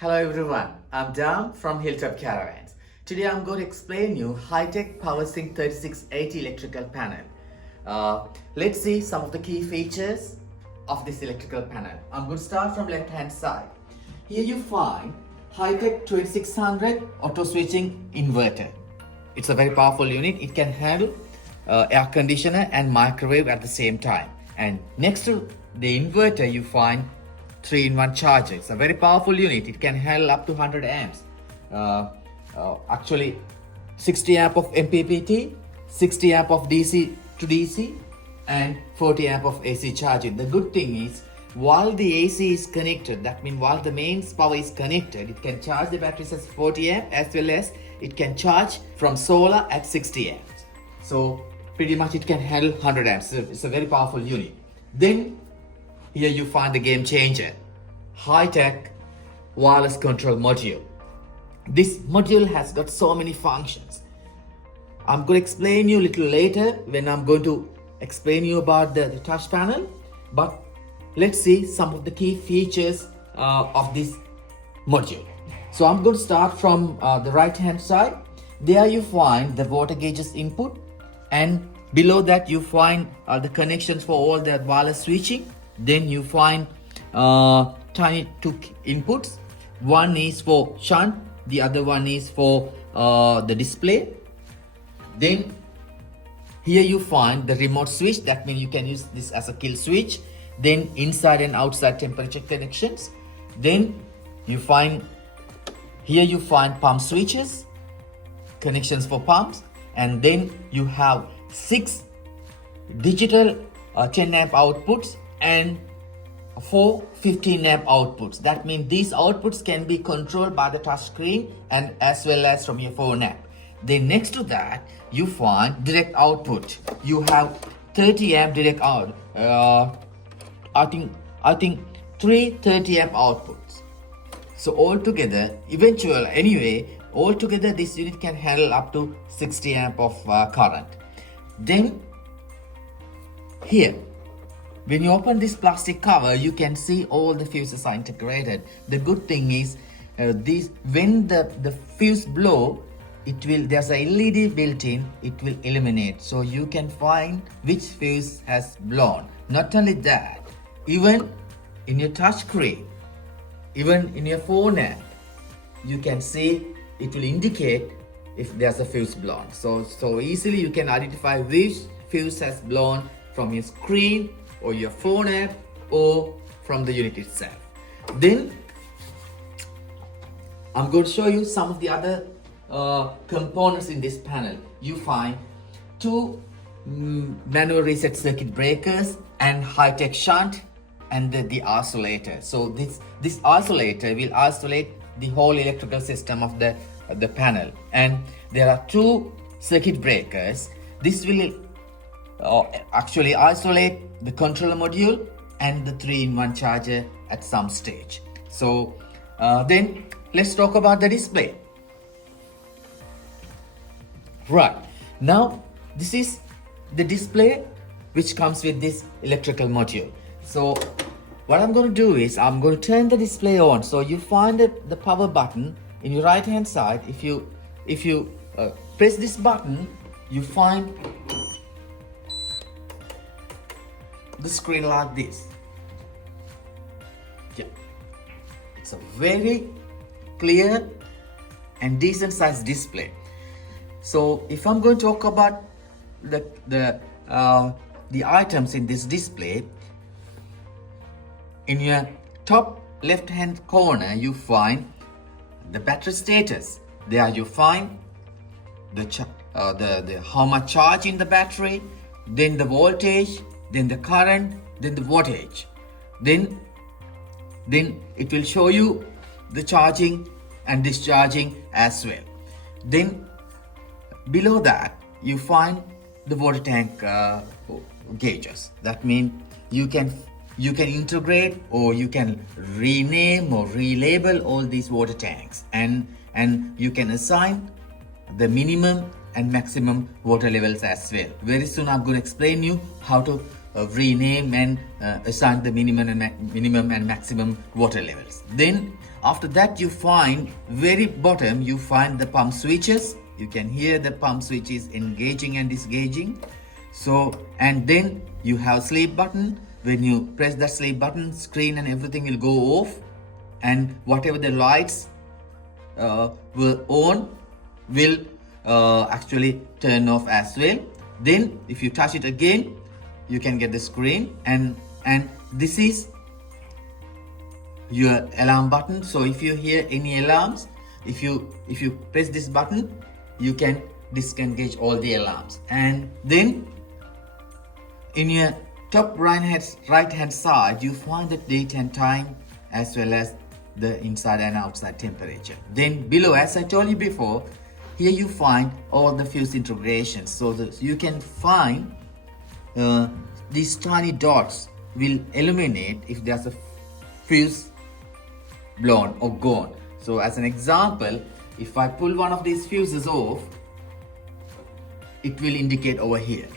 Hello everyone, I'm Dham from Hitech Caravans. Today I'm going to explain you Hitech Power Sync 3680 electrical panel. Let's see some of the key features of this electrical panel. I'm going to start from left hand side. Here you find Hitech 2600 auto switching inverter. It's a very powerful unit. It can handle air conditioner and microwave at the same time. And next to the inverter you find 3-in-1 charger. It's a very powerful unit. It can handle up to 100 amps. Actually 60 amp of MPPT, 60 amp of DC to DC and 40 amp of AC charging. The good thing is while the AC is connected, that means while the mains power is connected, it can charge the batteries as 40 amp as well as it can charge from solar at 60 amps. So pretty much it can handle 100 amps. So it's a very powerful unit. Then here you find the game changer, Hitech wireless control module. This module has got so many functions. I'm going to explain you a little later when I'm going to explain you about the touch panel. But let's see some of the key features of this module. So I'm going to start from the right hand side. There you find the water gauges input, and below that you find the connections for all the wireless switching. Then you find tiny two inputs. One is for shunt, the other one is for the display. Then here you find the remote switch. That means you can use this as a kill switch. Then inside and outside temperature connections. Then you find here you find pump switches, connections for pumps, and then you have 6 digital 10 amp outputs and 4 15 amp outputs. That means these outputs can be controlled by the touch screen and as well as from your phone app. Then next to that you find direct output. You have 30 amp direct out. I think 3 30 amp outputs. So altogether, altogether this unit can handle up to 60 amp of current. Then here, when you open this plastic cover, you can see all the fuses are integrated. The good thing is when the fuse blow, there's a LED built in, it will illuminate, so you can find which fuse has blown. Not only that, even in your touch screen, even in your phone app, you can see it will indicate if there's a fuse blown. So easily you can identify which fuse has blown from your screen or your phone app or from the unit itself. Then I'm going to show you some of the other components in this panel. You find 2 manual reset circuit breakers and Hitech shunt and the isolator. So this isolator will isolate the whole electrical system of the panel. And there are 2 circuit breakers. This will actually isolate the controller module and the 3-in-1 charger at some stage. So then let's talk about the display. Right, now this is the display which comes with this electrical module. So what I'm going to do is I'm going to turn the display on. So you find the power button in your right hand side. If you press this button, you find the screen like this. Yeah, it's a very clear and decent sized display. So if I'm going to talk about the items in this display, in your top left hand corner you find the battery status. There you find the how much charge in the battery, then the voltage, then the current, then the wattage. Then it will show you the charging and discharging as well. Then below that you find the water tank gauges. That means you can integrate or you can rename or relabel all these water tanks, and you can assign the minimum and maximum water levels as well. Very soon I'm going to explain you how to rename and assign the minimum and maximum water levels. Then After that, you find very bottom, you find the pump switches. You can hear the pump switches engaging and disengaging. So, and then you have sleep button. When you press the sleep button, screen and everything will go off, and whatever the lights will on will actually turn off as well. Then if you touch it again, you can get the screen, and this is your alarm button. So if you hear any alarms, if you press this button, you can disengage all the alarms. And then in your top right hand side, you find the date and time as well as the inside and outside temperature. Then below, as I told you before, here you find all the fuse integrations. So you can find these tiny dots will illuminate if there's a fuse blown or gone. So as an example, if I pull one of these fuses off, it will indicate over here.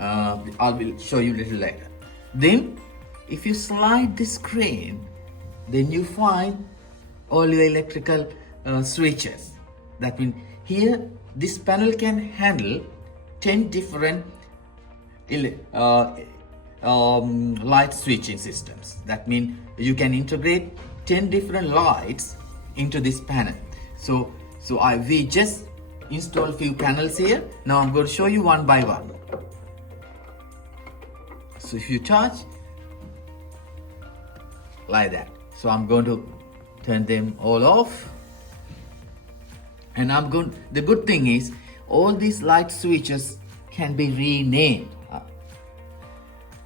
I will show you a little later. Then if you slide the screen, then you find all your electrical switches. That means here this panel can handle 10 different light switching systems. That means you can integrate 10 different lights into this panel. So we just install few panels here. Now I'm going to show you one by one. So if you touch like that, so I'm going to turn them all off, and the good thing is all these light switches can be renamed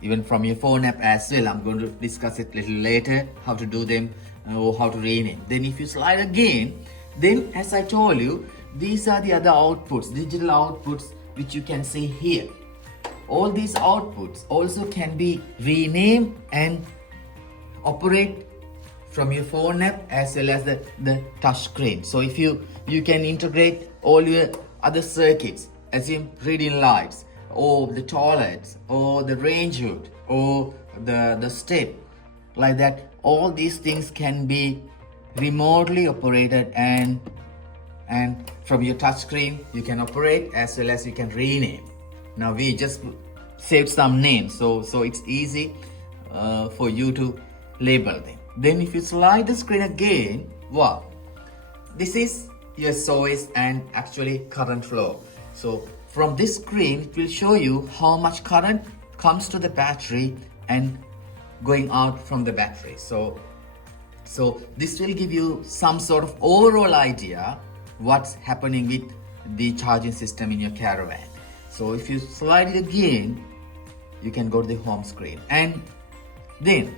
even from your phone app as well. I'm going to discuss it a little later, how to do them or how to rename. Then if you slide again, then as I told you, these are the other outputs, digital outputs, which you can see here. All these outputs also can be renamed and operate from your phone app as well as the touch screen. So if you can integrate all your other circuits, as in reading lights or the toilets or the range hood or the step, like that, all these things can be remotely operated, and from your touch screen you can operate as well as you can rename. Now we just saved some names, so it's easy for you to label them. Then if you slide the screen again, wow, this is your source and actually current flow. So from this screen, it will show you how much current comes to the battery and going out from the battery. So this will give you some sort of overall idea what's happening with the charging system in your Caravan. So if you slide it again, you can go to the home screen, and then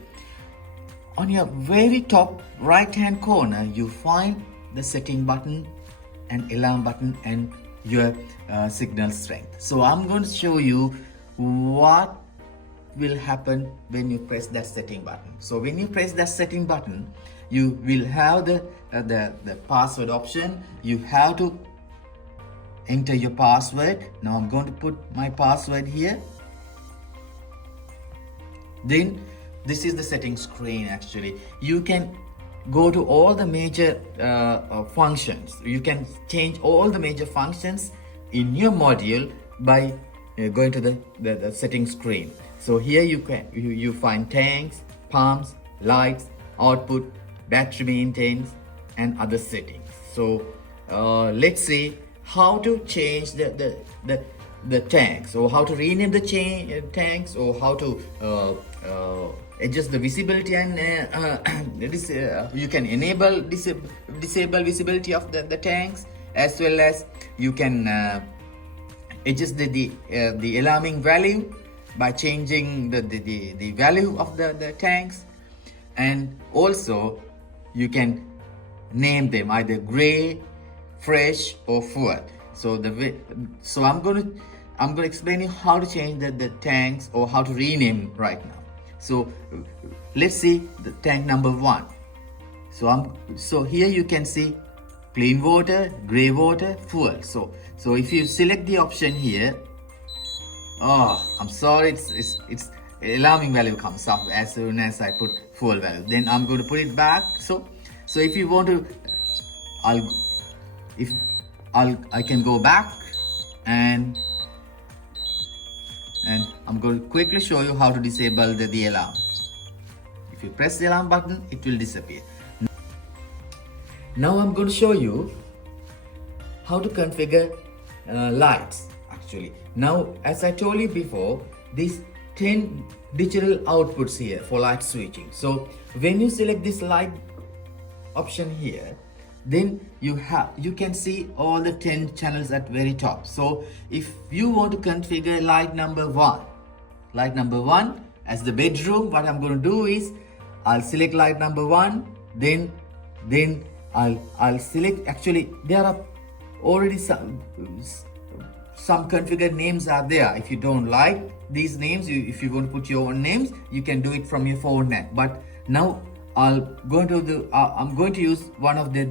on your very top right hand corner you find the setting button and alarm button and your signal strength. So I'm going to show you what will happen when you press that setting button. So when you press that setting button, you will have the password option. You have to enter your password. Now I'm going to put my password here. Then this is the setting screen. Actually, you can go to all the major functions. You can change all the major functions in your module by going to the setting screen. So here you find tanks, pumps, lights, output, battery maintenance, and other settings. So let's see how to change the tanks, or how to rename the tanks, or how to adjust the visibility, and you can enable disable visibility of the tanks, as well as you can adjust the alarming value by changing the value of the tanks, and also you can name them either gray, fresh, or fuel. So I'm going to explain you how to change the tanks, or how to rename right now. So let's see the tank number 1. So here you can see plain water, gray water, fuel. So if you select the option here, I'm sorry, it's alarming value comes up as soon as I put fuel value. Then I'm going to put it back. So So if you want to, I can go back and I'm going to quickly show you how to disable the alarm. If you press the alarm button, it will disappear. Now I'm going to show you how to configure lights actually. Now, as I told you before, these 10 digital outputs here for light switching. So when you select this light option here, then you can see all the 10 channels at very top. So if you want to configure light number one as the bedroom, what I'm going to do is I'll select light number 1, then I'll select, actually there are already some configured names are there. If you don't like these names, if you want to put your own names, you can do it from your phone app. But now I'm going to use one of the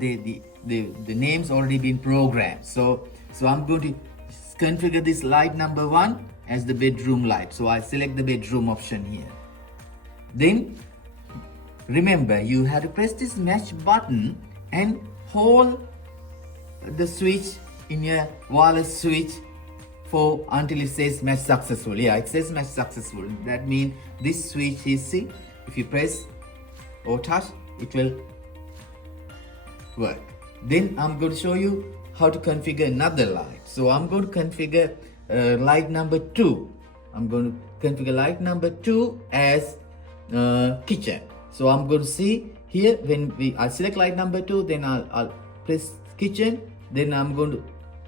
names already been programmed. So I'm going to configure this light number 1 as the bedroom light. So I select the bedroom option here. Then remember, you have to press this match button and hold the switch in your wireless switch for until it says match successful. Yeah, it says match successful. That means this switch is, see, if you press or touch, it will work. Then I'm going to show you how to configure another light. So I'm going to configure light number 2. I'm going to configure light number 2 as kitchen. So I'm going to see here when I select light number 2, then I'll press kitchen, then I'm going to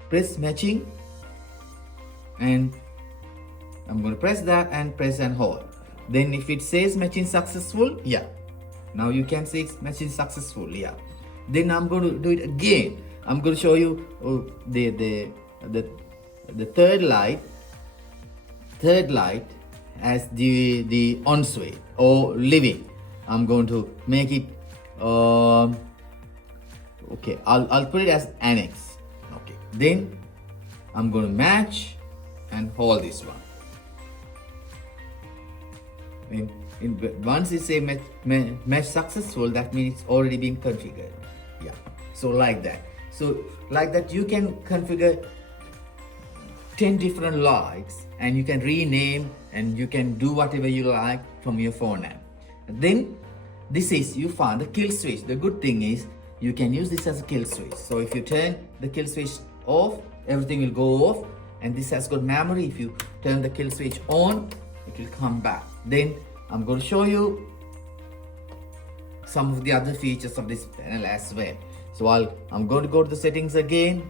press matching, and I'm going to press that and press and hold. Then if it says matching successful, yeah, now you can see it's matching successful. Yeah, then I'm going to do it again. I'm going to show you the third light as the ensuite or living. I'm going to make it okay, I'll put it as annex. Okay, then I'm going to match and hold this one. Once it say match successful, that means it's already been configured. Yeah, so like that. So like that you can configure 10 different lights and you can rename and you can do whatever you like from your phone app. Then this is, you found the kill switch. The good thing is you can use this as a kill switch. So if you turn the kill switch off, everything will go off, and this has got memory. If you turn the kill switch on, it will come back. Then I'm going to show you some of the other features of this panel as well. So I'm going to go to the settings again,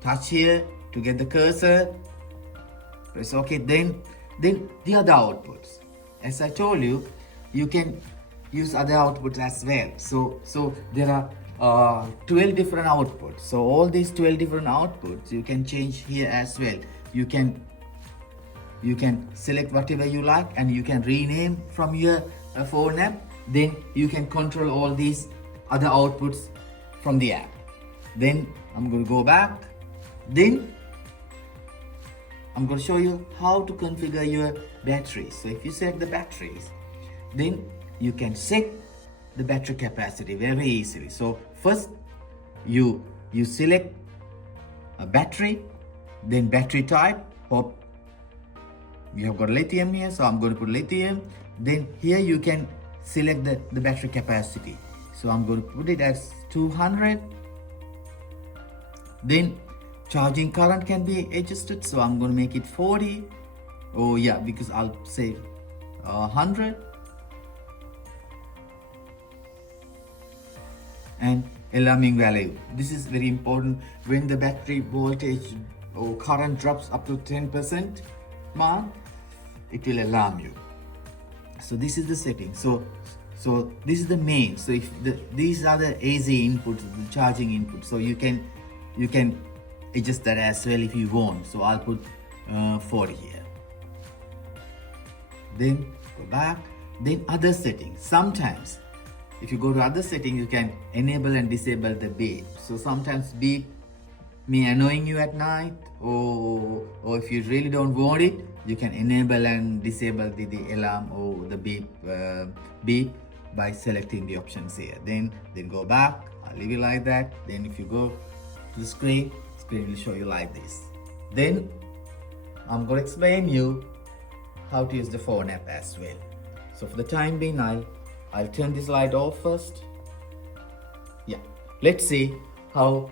touch here to get the cursor, press OK. Then the other outputs, as I told you, you can use other outputs as well. So there are 12 different outputs. So all these 12 different outputs you can change here as well. You can select whatever you like and you can rename from your phone app. Then you can control all these other outputs from the app. Then I'm going to go back. Then I'm going to show you how to configure your batteries. So if you set the batteries, then you can set the battery capacity very easily. So first you select a battery, then battery type. Hope we have got lithium here, so I'm going to put lithium. Then here you can select the battery capacity. So I'm going to put it as 200. Then charging current can be adjusted, so I'm going to make it 40. Oh yeah, because I'll say 100. And alarming value. This is very important. When the battery voltage or current drops up to 10% mark, it will alarm you. So this is the setting. So this is the main. So if these are the AC inputs, the charging input. So you can adjust that as well if you want. So I'll put 40 here. Then go back. Then other settings. Sometimes if you go to other settings, you can enable and disable the beep. So sometimes beep may annoying you at night, or if you really don't want it, you can enable and disable the alarm or the beep by selecting the options here. Then go back. I'll leave it like that. Then if you go to the screen will show you like this. Then I'm going to explain you how to use the phone app as well. So for the time being, I'll turn this light off first. Yeah, let's see how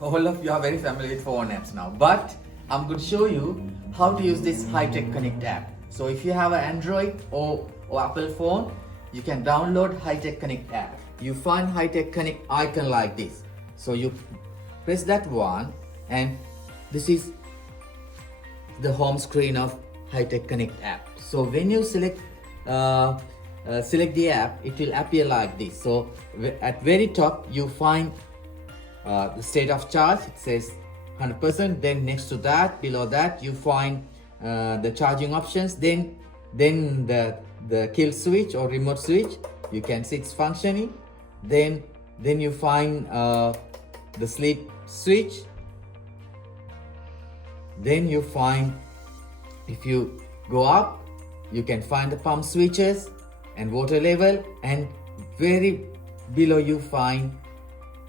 all of you are very familiar with phone apps now, but I'm going to show you how to use this Hitech Connect app. So if you have an Android or Apple phone, you can download Hitech Connect app. You find Hitech Connect icon like this. So you press that one, and this is the home screen of Hitech Connect app. So when you select the app, it will appear like this. So at very top you find the state of charge. It says 100%. Then next to that, below that, you find the charging options. Then the kill switch or remote switch, you can see it's functioning. Then you find the sleep switch. Then you find, if you go up, you can find the pump switches and water level, and very below you find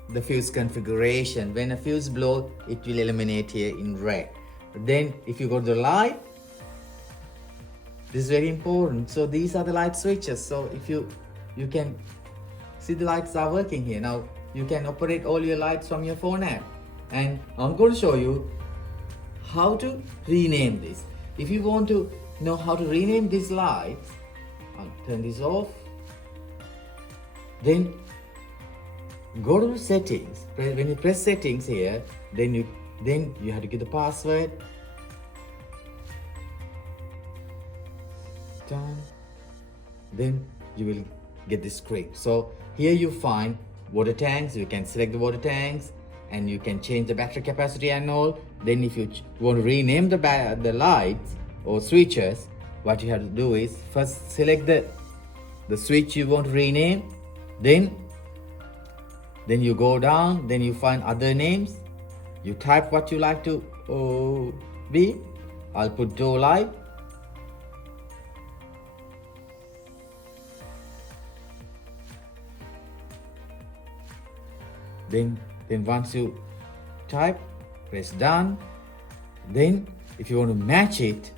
the fuse configuration. When a fuse blows, it will illuminate here in red. Then if you go to the light, this is very important. So these are the light switches. So if you can see the lights are working here. Now you can operate all your lights from your phone app, and I'm going to show you how to rename this. If you want to know how to rename these lights, I'll turn this off. Then go to settings. When you press settings here, then you have to give the password. Done. Then you will get this screen. So here you find water tanks. You can select the water tanks, and you can change the battery capacity and all. Then if you want to rename the lights or switches, what you have to do is first select the switch you want to rename. Then you go down. Then you find other names. You type what you like to be. I'll put door light. Then once you type, press done. Then if you want to match it,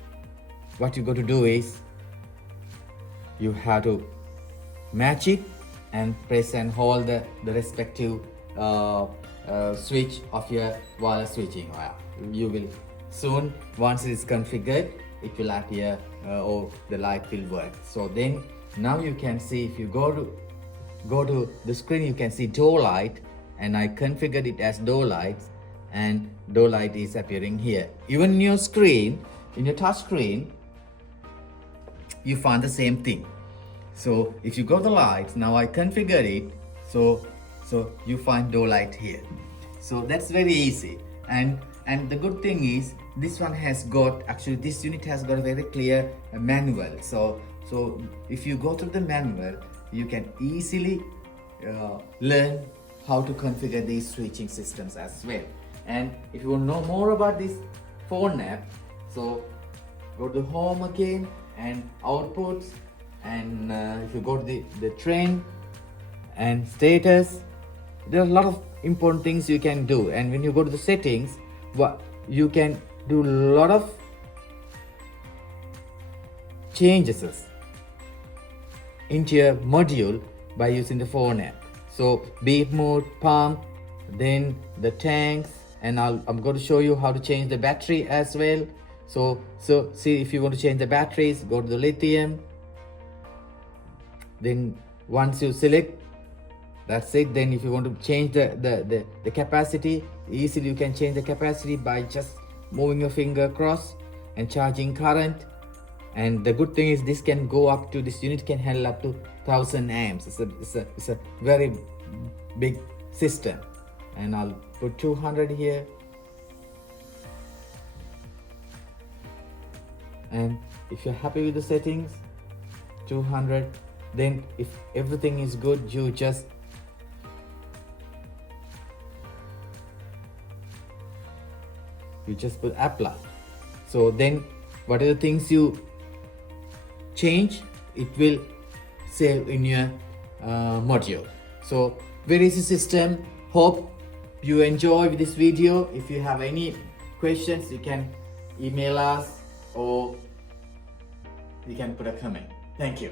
what you got to do is you have to match it and press and hold the respective switch of your wireless switching. You will soon, once it is configured, it will appear or the light will work. So then now you can see, if you go to the screen, you can see door light, and I configured it as door lights, and door light is appearing here. Even in your screen, in your touch screen, you find the same thing. So if you go to the lights, now I configured it, so you find door light here. So that's very easy. And the good thing is, this one has got, actually this unit has got a very clear manual. So if you go through the manual, you can easily learn how to configure these switching systems as well. And if you want to know more about this phone app, so go to home again and outputs, and if you go to the trend and status, there are a lot of important things you can do. And when you go to the settings, you can do a lot of changes into your module by using the phone app. So beep mode, pump, then the tanks, and I'm going to show you how to change the battery as well. So see, if you want to change the batteries, go to the lithium. Then once you select, that's it. Then if you want to change the capacity, easily you can change the capacity by just moving your finger across and charging current. And the good thing is, this can go up to, this unit can handle up to 1000 amps. It's a very big system. And I'll put 200 here. And if you're happy with the settings, 200, then if everything is good, you just put apply. So then whatever things you change, it will save in your module. So very easy system. Hope you enjoy this video. If you have any questions, you can email us or you can put a comment. Thank you.